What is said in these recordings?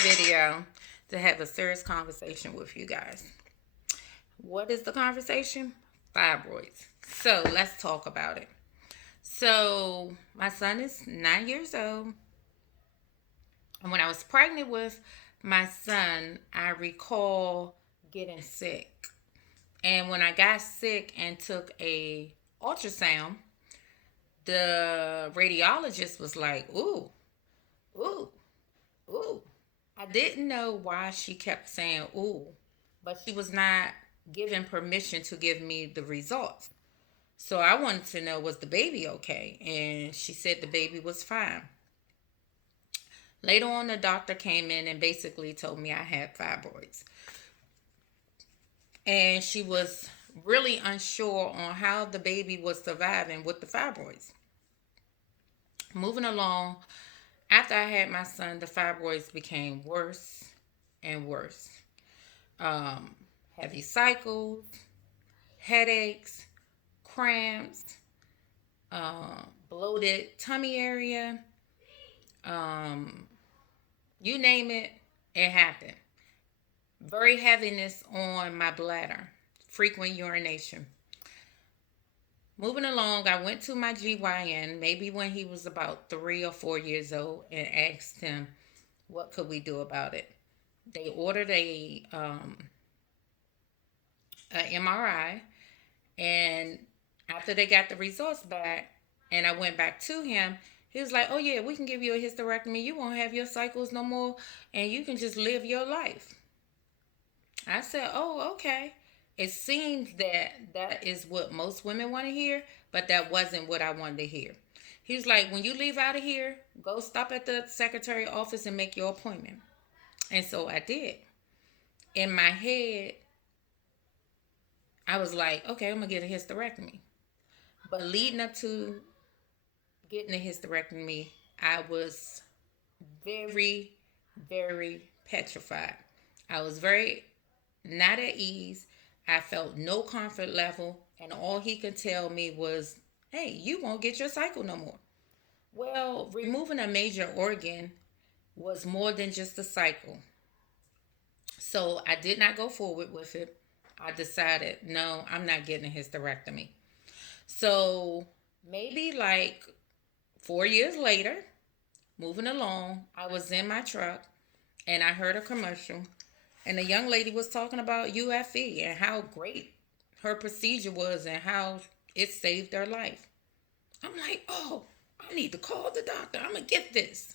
video to have a serious conversation with you guys. What is the conversation? Fibroids. So let's talk about it. So my son is 9 years old. And when I was pregnant with my son, I recall getting sick. And when I got sick and took a ultrasound, the radiologist was like, ooh, ooh, ooh. I didn't know why she kept saying ooh, but she was not given permission to give me the results. So I wanted to know, was the baby okay? And she said the baby was fine. Later on, the doctor came in and basically told me I had fibroids. And she was really unsure on how the baby was surviving with the fibroids. Moving along, after I had my son, the fibroids became worse and worse. Um, Heavy cycles, headaches, cramps, bloated tummy area, um, you name it, it happened. Very heaviness on my bladder, frequent urination. Moving along, I went to my GYN maybe when he was about 3 or 4 years old and asked him what could we do about it. They ordered a MRI, and after they got the results back and I went back to him, he was like, oh yeah, we can give you a hysterectomy. You won't have your cycles no more and you can just live your life. I said, oh, okay. It seems that that is what most women want to hear, but that wasn't what I wanted to hear. He was like, when you leave out of here, go stop at the secretary office and make your appointment. And so I did. In my head, I was like, okay, I'm going to get a hysterectomy. But leading up to getting a hysterectomy, I was very, very petrified. I was very not at ease. I felt no comfort level, and all he could tell me was, hey, you won't get your cycle no more. Well, removing a major organ was more than just a cycle. So I did not go forward with it. I decided, no, I'm not getting a hysterectomy. So maybe like 4 years later, moving along, I was in my truck and I heard a commercial, and the young lady was talking about UFE and how great her procedure was and how it saved her life. I'm like, oh, I need to call the doctor. I'm going to get this.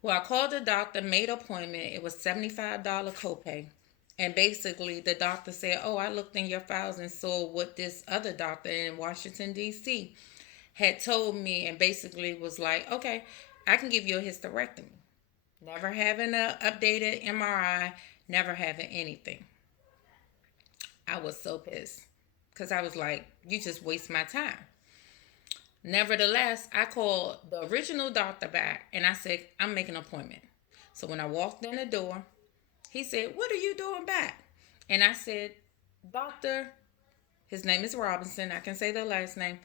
Well, I called the doctor, made an appointment. It was $75 copay. And basically, the doctor said, oh, I looked in your files and saw what this other doctor in Washington, D.C. had told me, and basically was like, okay, I can give you a hysterectomy. Never having an updated MRI, never having anything. I was so pissed because I was like, you just waste my time. Nevertheless, I called the original doctor back and I said, I'm making an appointment. So when I walked in the door, he said, what are you doing back? And I said, Doctor, his name is Robinson. I can say the last name.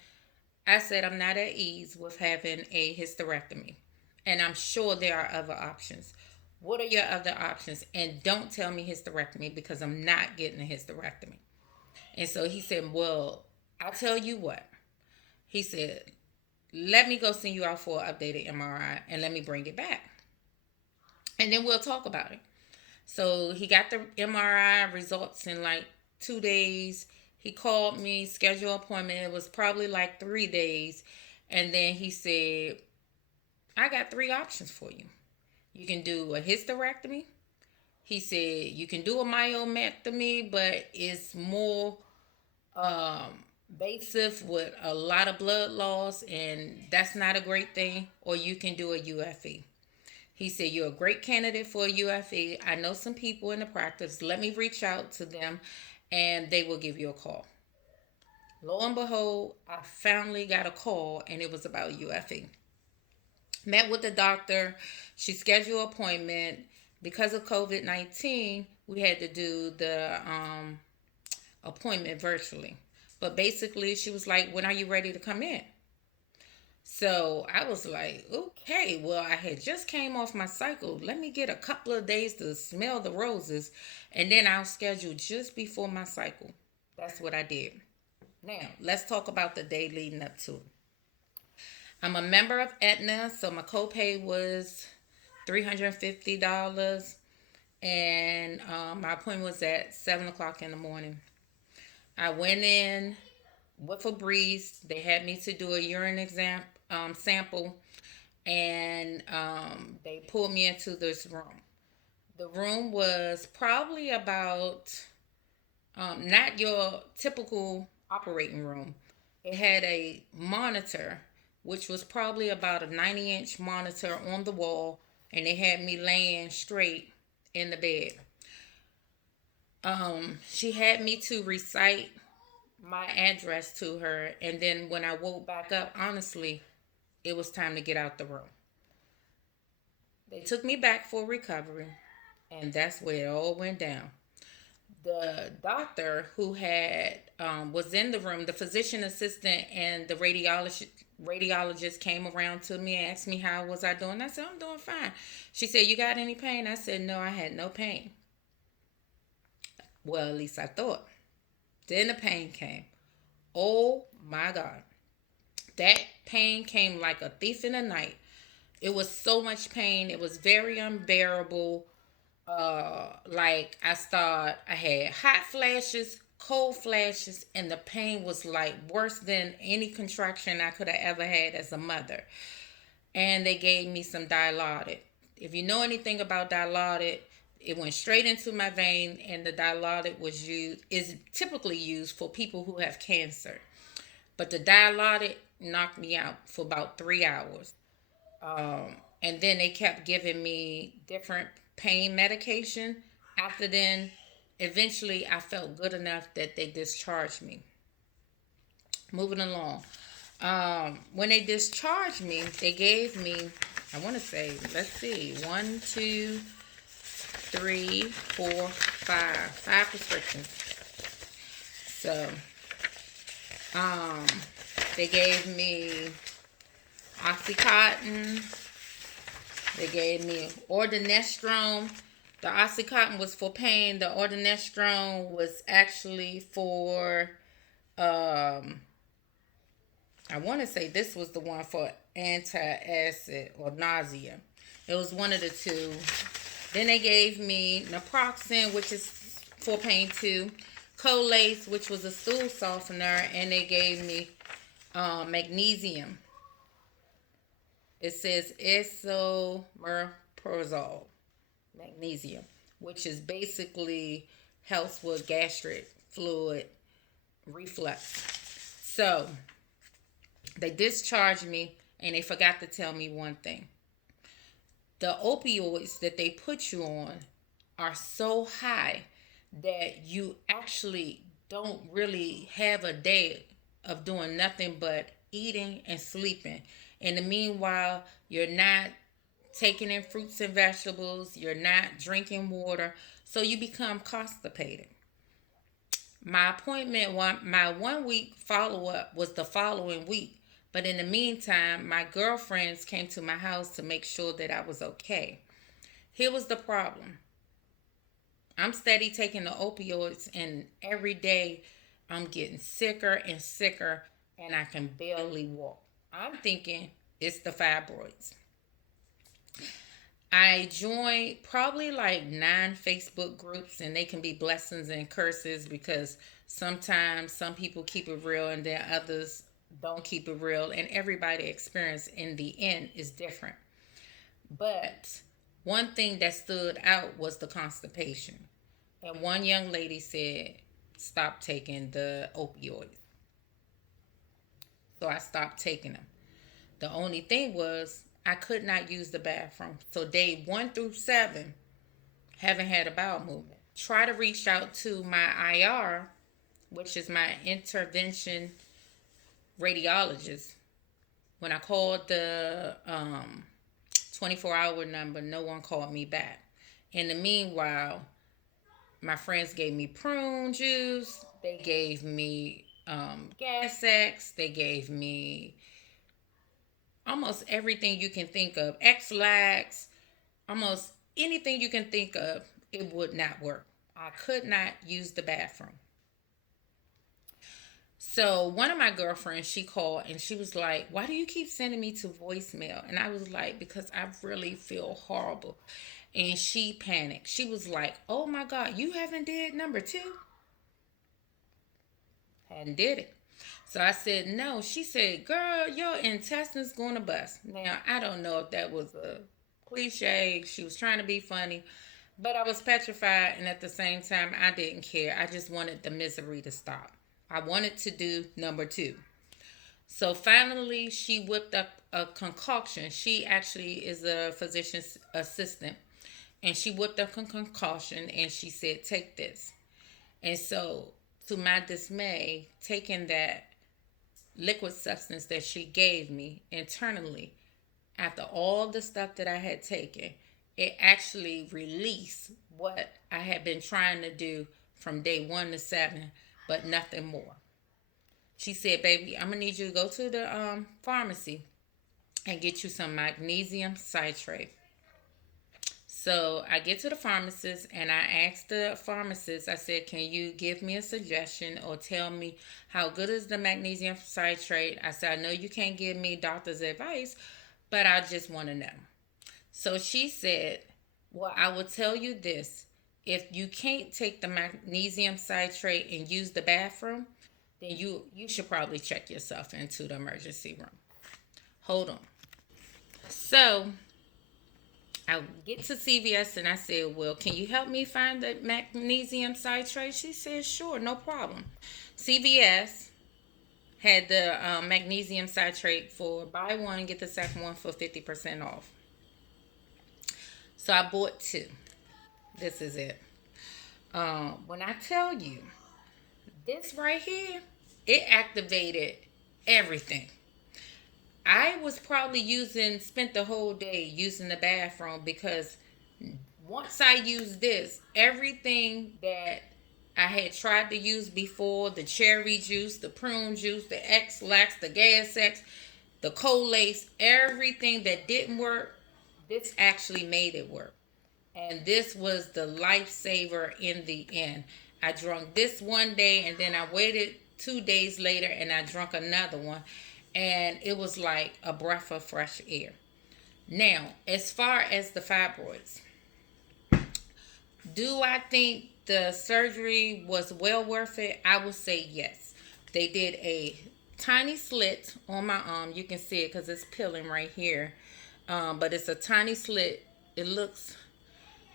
I said, I'm not at ease with having a hysterectomy. And I'm sure there are other options. What are your other options? And don't tell me hysterectomy because I'm not getting a hysterectomy. And so he said, well, I'll tell you what. He said, let me go send you out for an updated MRI and let me bring it back. And then we'll talk about it. So he got the MRI results in like 2 days. He called me, scheduled an appointment. It was probably like 3 days. And then he said, I got three options for you. You can do a hysterectomy. He said, you can do a myomectomy, but it's more invasive with a lot of blood loss, and that's not a great thing. Or you can do a UFE. He said, you're a great candidate for a UFE. I know some people in the practice. Let me reach out to them and they will give you a call. Lo and behold, I finally got a call and it was about UFE. Met with the doctor. She scheduled an appointment. Because of COVID-19, we had to do the appointment virtually. But basically, she was like, when are you ready to come in? So I was like, okay, well, I had just came off my cycle. Let me get a couple of days to smell the roses, and then I'll schedule just before my cycle. That's what I did. Now, let's talk about the day leading up to it. I'm a member of Aetna, so my copay was $350, and my appointment was at 7 o'clock in the morning. I went in with a breeze. They had me to do a urine exam sample, and they pulled me into this room. The room was probably about not your typical operating room. It had a monitor, which was probably about a 90-inch monitor on the wall, and they had me laying straight in the bed. She had me to recite my address to her, and then when I woke back up, honestly, it was time to get out the room. They took me back for recovery, and that's where it all went down. The doctor who had was in the room, the physician assistant and the radiologist came around to me and asked me how was I doing. I said, I'm doing fine. She said, you got any pain? I said, no, I had no pain. Well, at least I thought. Then the pain came. Oh my God. That pain came like a thief in the night. It was so much pain. It was very unbearable. Like I had hot flashes, cold flashes, and the pain was like worse than any contraction I could have ever had as a mother. And they gave me some Dilaudid. If you know anything about Dilaudid, it went straight into my vein, and the Dilaudid is typically used for people who have cancer. But the Dilaudid knocked me out for about 3 hours. And then they kept giving me different pain medication. After then, eventually I felt good enough that they discharged me. Moving along. When they discharged me, they gave me, I want to say, let's see, one, two, three, four, five prescriptions. So, um, they gave me Oxycontin. They gave me Ordinestrone. The Oxycontin was for pain. The Ordinestrone was actually for, I want to say this was the one for anti-acid or nausea. It was one of the two. Then they gave me naproxen, which is for pain too. Colace, which was a stool softener, and they gave me magnesium. It says esomeprazole, magnesium, which is basically helps with gastric fluid reflux. So they discharged me, and they forgot to tell me one thing. The opioids that they put you on are so high that you actually don't really have a day of doing nothing but eating and sleeping. In the meanwhile, you're not taking in fruits and vegetables, you're not drinking water, so you become constipated. My 1 week follow up was the following week. But in the meantime, my girlfriends came to my house to make sure that I was okay. Here was the problem. I'm steady taking the opioids, and every day I'm getting sicker and sicker, and I can barely walk. I'm thinking it's the fibroids. I joined probably like 9 Facebook groups, and they can be blessings and curses because sometimes some people keep it real and then others don't keep it real, and everybody experience in the end is different. But one thing that stood out was the constipation. And one young lady said, stop taking the opioids. So I stopped taking them. The only thing was I could not use the bathroom. So day 1 through 7, haven't had a bowel movement. Try to reach out to my IR, which is my intervention radiologist. When I called the 24-hour number, no one called me back. In the meanwhile, my friends gave me prune juice. They gave me gas X. They gave me almost everything you can think of, X-Lax, almost anything you can think of, it would not work. I could not use the bathroom. So one of my girlfriends, she called and she was like, "Why do you keep sending me to voicemail?" And I was like, "Because I really feel horrible." And she panicked. She was like, "Oh my God, you haven't did number two?" Hadn't did it. So I said, "No." She said, "Girl, your intestines going to bust." Now, I don't know if that was a cliche. She was trying to be funny, but I was petrified. And at the same time, I didn't care. I just wanted the misery to stop. I wanted to do number two. So finally, she whipped up a concoction. She actually is a physician's assistant. And she whipped up a concoction and she said, "Take this." And so, to my dismay, taking that liquid substance that she gave me internally, after all the stuff that I had taken, it actually released what I had been trying to do from day one to seven, but nothing more. She said, "Baby, I'm gonna need you to go to the pharmacy and get you some magnesium citrate." So I get to the pharmacist and I asked the pharmacist, I said, "Can you give me a suggestion or tell me how good is the magnesium citrate?" I said, "I know you can't give me doctor's advice, but I just want to know." So she said, "Well, I will tell you this. If you can't take the magnesium citrate and use the bathroom, then you should probably check yourself into the emergency room." Hold on. So I get to CVS and I said, "Well, can you help me find the magnesium citrate?" She said, "Sure, no problem." CVS had the magnesium citrate for buy one, get the second one for 50% off. So I bought two. This is it. When I tell you, this right here, it activated everything. I was probably spent the whole day using the bathroom because once I used this, everything that I had tried to use before, the cherry juice, the prune juice, the X-Lax, the Gas X, the Colace, everything that didn't work, this actually made it work. And this was the lifesaver in the end. I drunk this one day and then I waited 2 days later and I drank another one. And it was like a breath of fresh air. Now, as far as the fibroids, do I think the surgery was well worth it? I would say yes. They did a tiny slit on my arm. You can see it because it's peeling right here. But it's a tiny slit. It looks,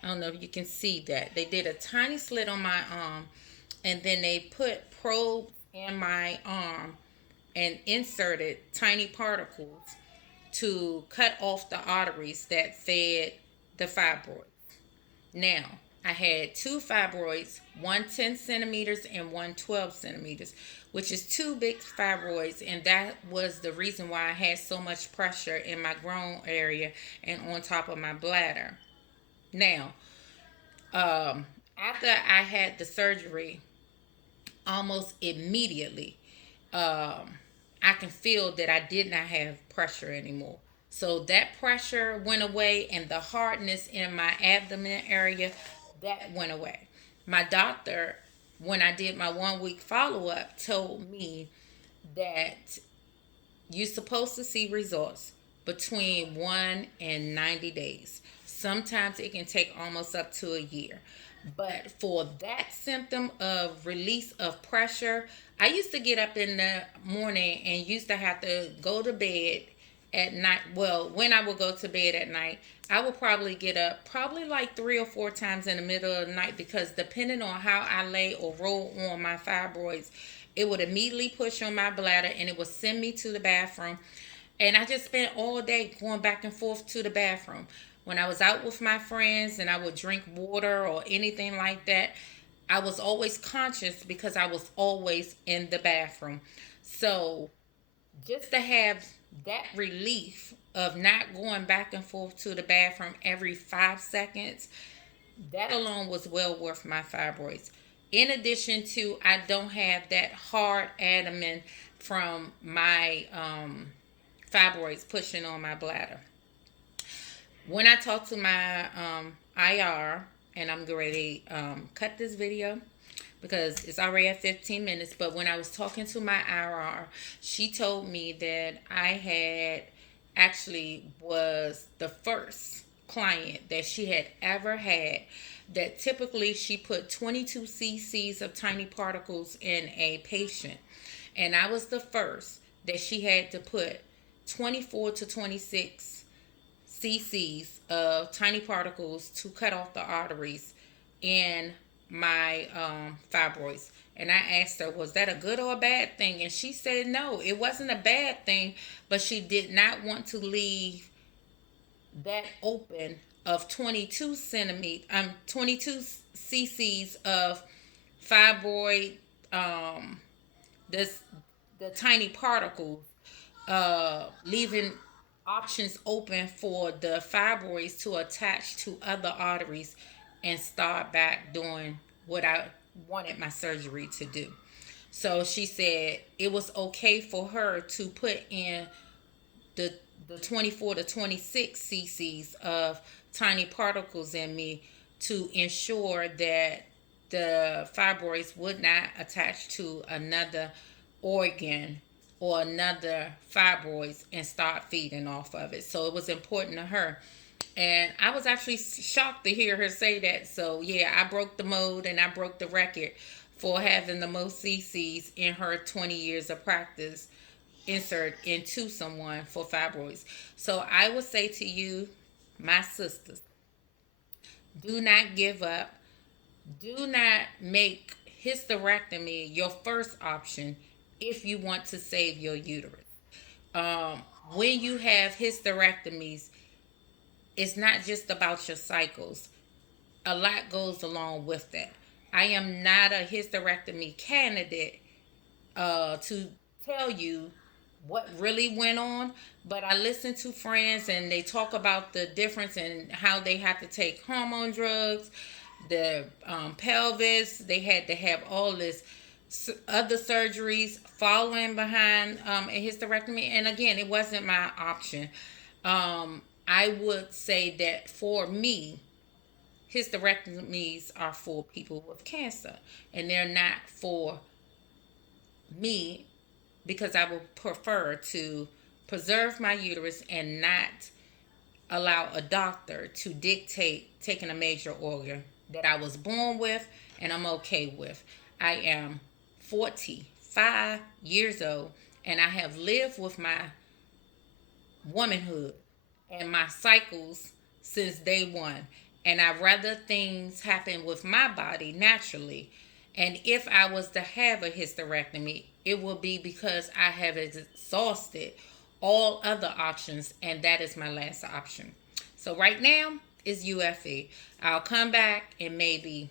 I don't know if you can see that. They did a tiny slit on my arm and then they put probes in my arm and inserted tiny particles to cut off the arteries that fed the fibroid. Now, I had two fibroids, one 10 centimeters and one 12 centimeters, which is two big fibroids, and that was the reason why I had so much pressure in my groin area and on top of my bladder. Now, after I had the surgery, almost immediately, I can feel that I did not have pressure anymore. So that pressure went away, and the hardness in my abdomen area that went away. My doctor, when I did my 1 week follow up, told me that you're supposed to see results between 1 and 90 days. Sometimes it can take almost up to a year. But for that symptom of release of pressure, I used to get up in the morning and used to have to go to bed at night. Well, when I would go to bed at night, I would probably get up probably like 3 or 4 times in the middle of the night because depending on how I lay or roll on my fibroids, it would immediately push on my bladder and it would send me to the bathroom. And I just spent all day going back and forth to the bathroom. When I was out with my friends and I would drink water or anything like that, I was always conscious because I was always in the bathroom. So just to have that relief of not going back and forth to the bathroom every 5 seconds, that alone was well worth my fibroids. In addition to, I don't have that hard abdomen from my fibroids pushing on my bladder. When I talked to my IR, and I'm getting ready to cut this video because it's already at 15 minutes. But when I was talking to my IR, she told me that I had actually was the first client that she had ever had that typically she put 22 cc's of tiny particles in a patient. And I was the first that she had to put 24 to 26 cc's of tiny particles to cut off the arteries in my fibroids. And I asked her, was that a good or a bad thing? And she said, no, it wasn't a bad thing, but she did not want to leave that open of 22 centimeter, 22 cc's of fibroid, um, this the tiny particles, leaving options open for the fibroids to attach to other arteries and start back doing what I wanted my surgery to do. So she said it was okay for her to put in the the 24 to 26 cc's of tiny particles in me to ensure that the fibroids would not attach to another organ or another fibroids and start feeding off of it. So it was important to her. And I was actually shocked to hear her say that. So yeah, I broke the mold and I broke the record for having the most cc's in her 20 years of practice insert into someone for fibroids. So I would say to you, my sisters, do not give up. Do not make hysterectomy your first option if you want to save your uterus. Um, when you have hysterectomies, it's not just about your cycles. A lot goes along with that. I am not a hysterectomy candidate to tell you what really went on, but I listen to friends and they talk about the difference in how they have to take hormone drugs, the pelvis, they had to have all this other surgeries following behind a hysterectomy. And again, it wasn't my option. I would say that for me, hysterectomies are for people with cancer and they're not for me because I would prefer to preserve my uterus and not allow a doctor to dictate taking a major organ that I was born with and I'm okay with. I am 45 years old and I have lived with my womanhood and my cycles since day one. And I'd rather things happen with my body naturally. And if I was to have a hysterectomy, it will be because I have exhausted all other options, and that is my last option. So right now is UFE. I'll come back in maybe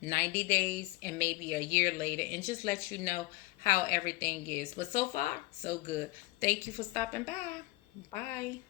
90 days and maybe a year later and just let you know how everything is. But so far, so good. Thank you for stopping by. Bye.